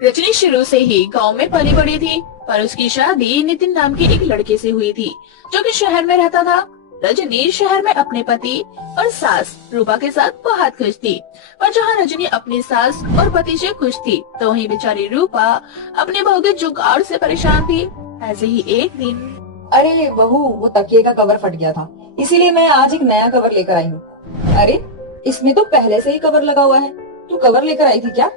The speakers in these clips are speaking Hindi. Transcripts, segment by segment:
रजनी शुरू से ही गांव में पली बड़ी थी, पर उसकी शादी नितिन नाम के एक लड़के से हुई थी, जो कि शहर में रहता था। रजनी शहर में अपने पति और सास रूपा के साथ बहुत खुश थी, पर जहाँ रजनी अपनी सास और पति से खुश थी, तो वहीं बेचारी रूपा अपने बहू के जुगाड़ से परेशान थी। ऐसे ही एक दिन, अरे बहू, वो तकिए का कवर फट गया था, इसीलिए मैं आज एक नया कवर लेकर आई हूँ। अरे, इसमें तो पहले से ही कवर लगा हुआ है। तू कवर लेकर आई थी क्या?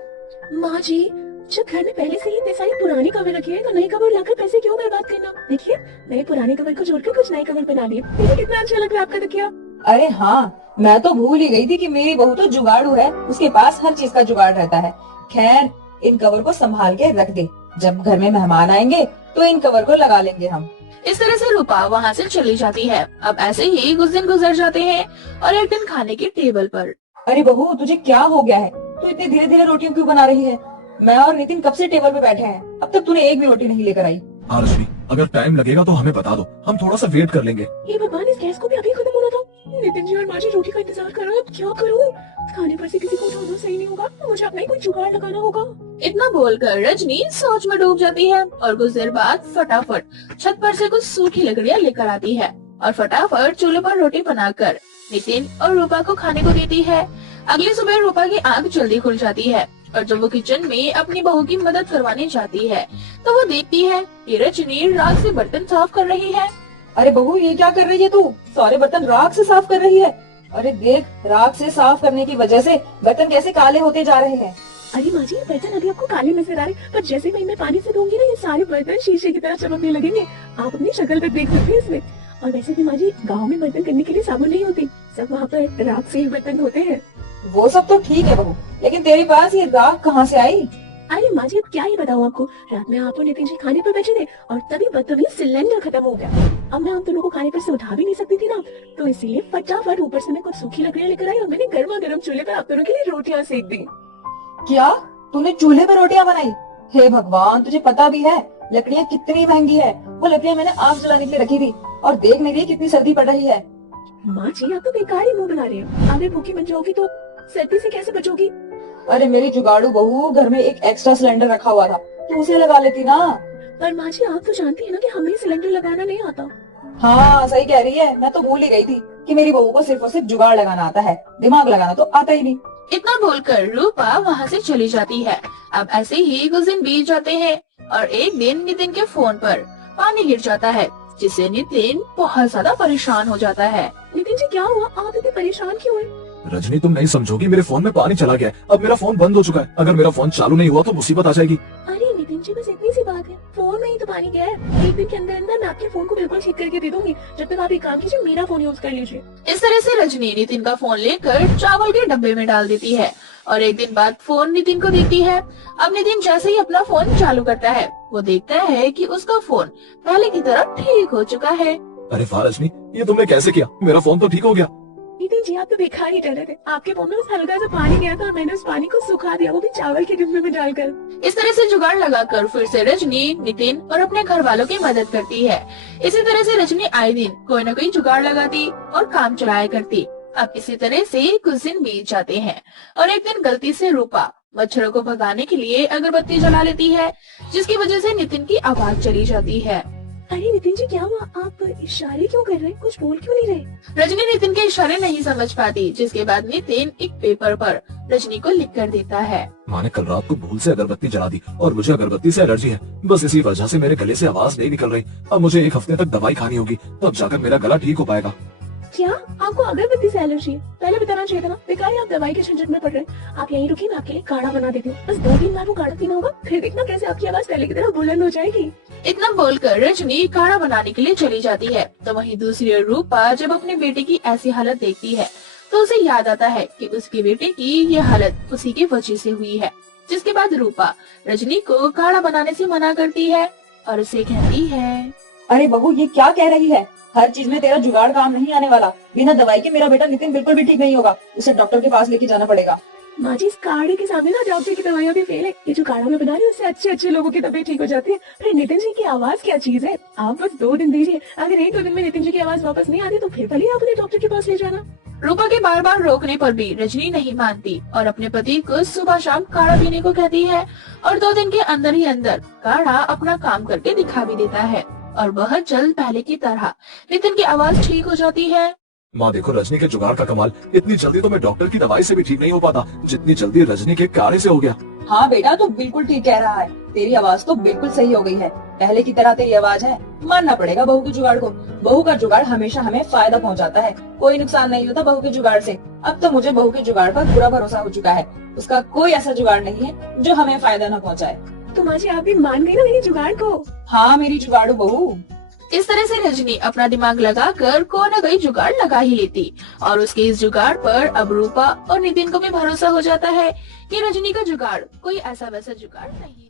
माँ जी, जब घर में पहले से ही इतने सारे पुराने कवर रखे हैं, तो नए कवर लाकर पैसे क्यों बर्बाद करना। देखिए, मैंने पुराने कवर को जोड़कर कुछ नए कवर बना लिए। देखिए कितना अच्छा लग रहा है आपका तकिया। अरे हाँ, मैं तो भूल ही गई थी कि मेरी बहू तो जुगाड़ू है, उसके पास हर चीज का जुगाड़ रहता है। खैर, इन कवर को संभाल के रख दे, जब घर में मेहमान आएंगे तो इन कवर को लगा लेंगे हम। इस तरह से रूपा वहाँ से चली जाती है। अब ऐसे ही कुछ दिन गुजर जाते हैं और एक दिन खाने की टेबल पर, अरे बहू, तुझे क्या हो गया है? तू इतने धीरे धीरे रोटियां क्यों बना रही है? मैं और नितिन कब से टेबल पे बैठे हैं, अब तक तूने एक भी रोटी नहीं लेकर आई। हाँ रश्मि, अगर टाइम लगेगा तो हमें बता दो, हम थोड़ा सा वेट कर लेंगे। ये भगवान, इस गैस को भी अभी खत्म होना था। नितिन जी और माँ जी रोटी का इंतजार कर रहे हैं, अब क्या करूँ? खाने पर से किसी को उठाना सही नहीं होगा, मुझे अपना ही कोई जुगाड़ लगाना होगा। इतना बोलकर रजनी सोच में डूब जाती है और कुछ देर बाद फटाफट छत पर से कुछ सूखी लकड़ियाँ लेकर आती है और फटाफट चूल्हे पर रोटी बनाकर नितिन और रूपा को खाने को देती है। अगली सुबह रूपा की आंख जल्दी खुल जाती है और जब वो किचन में अपनी बहू की मदद करवाने जाती है, तो वो देखती है कि रजनी राख से बर्तन साफ कर रही है। अरे बहू, ये क्या कर रही है तू? सारे बर्तन राख से साफ कर रही है। अरे देख, राख से साफ करने की वजह से बर्तन कैसे काले होते जा रहे हैं। अरे माँ जी, ये बर्तन अभी आपको काले नजर आ रहे, पर जैसे मैं इनमें पानी से धोऊंगी ना, ये सारे बर्तन शीशे की तरह चमकने लगेंगे। आप अपनी शक्ल तक देख सकते हैं इसमें। और वैसे भी माँ जी, गाँव में बर्तन करने के लिए साबुन नहीं होती, सब वहाँ पर राख से ही बर्तन धोते हैं। वो सब तो ठीक है बहू, लेकिन तेरे पास ये राख कहाँ से आई? अरे माँ जी, अब क्या ही बताऊँ आपको। रात में आप और नितिन जी खाने पर बैठे थे और तभी बदतमीज सिलेंडर खत्म हो गया। अब मैं आप दोनों को खाने पर से उठा भी नहीं सकती थी ना, तो इसीलिए फटाफट ऊपर से मैं कुछ सूखी लकड़ियाँ लेकर आई और मैंने गर्मा गर्म चूल्हे पर आप दोनों के लिए रोटियां सेक दी। क्या तूने चूल्हे पर रोटियां बनाई? हे भगवान, तुझे पता भी है लकड़ियाँ कितनी महंगी है? वो लकड़ियाँ मैंने आग जलाने के लिए रखी थी, और देख मेरी कितनी सर्दी पड़ रही है। माँ जी, आप तो बेकार ही मुंह बना रहे हो। अगर भूखी बन जाओगी तो सर्दी से कैसे बचोगी? अरे मेरी जुगाड़ू बहू, घर में एक एक्स्ट्रा सिलेंडर रखा हुआ था, तो उसे लगा लेती ना। पर माँ जी, आप तो जानती है ना कि हमें सिलेंडर लगाना नहीं आता। हाँ सही कह रही है, मैं तो भूल ही गई थी कि मेरी बहू को सिर्फ और सिर्फ जुगाड़ लगाना आता है, दिमाग लगाना तो आता ही नहीं। इतना बोलकर रूपा वहाँ से चली जाती है। अब ऐसे ही कुछ दिन बीत जाते हैं और एक दिन नितिन के फोन पर पानी गिर जाता है, जिससे नितिन बहुत ज्यादा परेशान हो जाता है। नितिन जी, क्या हुआ? आप इतने परेशान क्यों हैं? रजनी, तुम नहीं समझोगी, मेरे फोन में पानी चला गया है। अब मेरा फोन बंद हो चुका है। अगर मेरा फोन चालू नहीं हुआ तो मुसीबत आ जाएगी। अरे नितिन जी, बस इतनी सी बात है, फोन में ही तो पानी गया है। एक दिन के अंदर अंदर मैं आपके फोन को बिल्कुल ठीक करके दे दूंगी। जब तक आप एक काम कीजिए, मेरा फोन यूज कर लीजिए। इस तरह से रजनी नितिन का फोन लेकर चावल के डब्बे में डाल देती है और एक दिन बाद फोन नितिन को देती है। अब नितिन जैसे ही अपना फोन चालू करता है, वो देखता है कि उसका फोन पहले की तरह ठीक हो चुका है। अरे वाह रजनी, ये तुमने कैसे किया? मेरा फोन तो ठीक हो गया। नितिन जी, आप तो बेकार ही डर रहे थे। आपके फोन में बस हल्का सा पानी गया था और मैंने उस पानी को सुखा दिया, वो भी चावल के डिब्बे में डालकर। इस तरह से जुगाड़ लगाकर फिर से रजनी नितिन और अपने घर वालों की मदद करती है। इसी तरह से रजनी आए दिन कोई न कोई जुगाड़ लगाती और काम चलाया करती। अब इसी तरह से कुछ दिन बीत जाते हैं और एक दिन गलती से रूपा मच्छरों को भगाने के लिए अगरबत्ती जला लेती है, जिसकी वजह से नितिन की आवाज चली जाती है। अरे नितिन जी, क्या हुआ? आप इशारे क्यों कर रहे हैं? कुछ बोल क्यों नहीं रहे? रजनी नितिन के इशारे नहीं समझ पाती, जिसके बाद नितिन एक पेपर पर रजनी को लिख कर देता है। माँ ने कल रात को भूल से अगरबत्ती जला दी और मुझे अगरबत्ती से एलर्जी है। बस इसी वजह से मेरे गले से आवाज नहीं निकल रही। अब मुझे एक हफ्ते तक दवाई खानी होगी, तब जाकर मेरा गला ठीक हो पाएगा। क्या आपको अगरबत्ती से एलर्जी है? पहले बताना चाहिए था ना। बेकार ही आप दवाई के झंझट में पड़ रहे हैं। आप यहीं रुकिए, मैं आपके लिए काढ़ा बना देती हूँ। बस 2-3 बार वो काढ़ा पीना होगा, फिर देखना कैसे आपकी आवाज पहले की तरह बुलंद हो जाएगी। इतना बोलकर रजनी काढ़ा बनाने के लिए चली जाती है। तो वहीं दूसरी ओर रूपा जब अपने बेटे की ऐसी हालत देखती है, तो उसे याद आता है कि उसके बेटे की ये हालत उसी की वजह से हुई है। जिसके बाद रूपा रजनी को काढ़ा बनाने से मना करती है और उसे कहती है, अरे बहू, ये क्या कह रही है? हर चीज में तेरा जुगाड़ काम नहीं आने वाला। बिना दवाई के मेरा बेटा नितिन बिल्कुल भी ठीक नहीं होगा, उसे डॉक्टर के पास लेके जाना पड़ेगा। माँ जी, इस काढ़े के सामने ना डॉक्टर की दवाइयाँ भी फेल है। ये जो काढ़ा मैं बना रही हूँ, उससे अच्छे अच्छे लोगों की तबीयत ठीक हो जाती है। फिर नितिन जी की आवाज क्या चीज है? आप बस 2 दिन दीजिए, अगर 1-2 दिन में नितिन जी की आवाज वापस नहीं आती तो फिर भले आप उन्हें डॉक्टर के पास ले जाना। रूपा के बार बार रोकने पर भी रजनी नहीं मानती और अपने पति को सुबह शाम काढ़ा पीने को कहती है और 2 दिन के अंदर ही अंदर काढ़ा अपना काम करके दिखा भी देता है और बहुत जल्द पहले की तरह नितिन की आवाज ठीक हो जाती है। माँ देखो रजनी के जुगाड़ का कमाल, इतनी जल्दी तो मैं डॉक्टर की दवाई से भी ठीक नहीं हो पाता जितनी जल्दी रजनी के काढ़े से हो गया। हाँ बेटा, तो बिल्कुल ठीक कह रहा है। तेरी आवाज तो बिल्कुल सही हो गई है। पहले की तरह तेरी आवाज है। मानना पड़ेगा बहू के जुगाड़ को। बहू का जुगाड़ हमेशा हमें फायदा पहुंचाता है, कोई नुकसान नहीं होता बहू के जुगाड़ से। अब तो मुझे बहू के जुगाड़ पर पूरा भरोसा हो चुका है। उसका कोई ऐसा जुगाड़ नहीं है जो हमें फायदा न पहुंचाए। तो माँ जी आप भी मान गई ना मेरी जुगाड़ को? हाँ मेरी जुगाड़ू बहू। इस तरह से रजनी अपना दिमाग लगाकर कोई न कोई जुगाड़ लगा ही लेती और उसके इस जुगाड़ पर अब रूपा और नितिन को भी भरोसा हो जाता है कि रजनी का जुगाड़ कोई ऐसा वैसा जुगाड़ नहीं है।